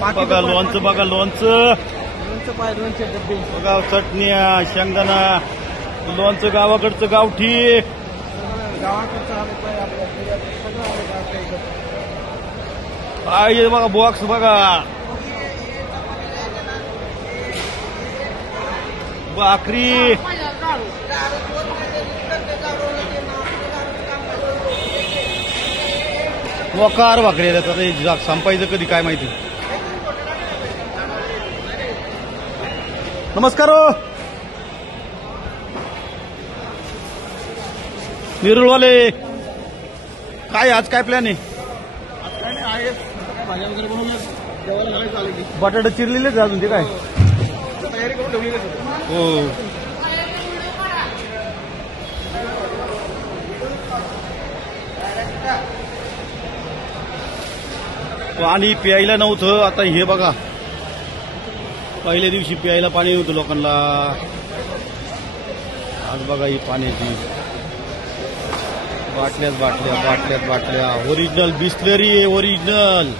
बघा लोणचं, बघा लोणचं, बघा चटण्या, शेंगदाणा, लोणचं गावाकडचं गावठी, पाहिजे बघा बॉक्स, बघा भाकरी, वकार भाकरी आता संपायचं कधी काय माहिती. नमस्कार हो निरुळवाले, काय आज काय प्लॅन आहे? बटाटा चिरलेलेच अजून ते काय हो. पाणी प्यायला नव्हतं, आता हे बघा पहिल्या दिवशी प्यायला पाणी नव्हतं लोकांना, आज बघा ही पाण्याची बाटल्यात बाटल्या बाटल्यात बाटल्या, ओरिजिनल बिस्लरी आहे, ओरिजिनल.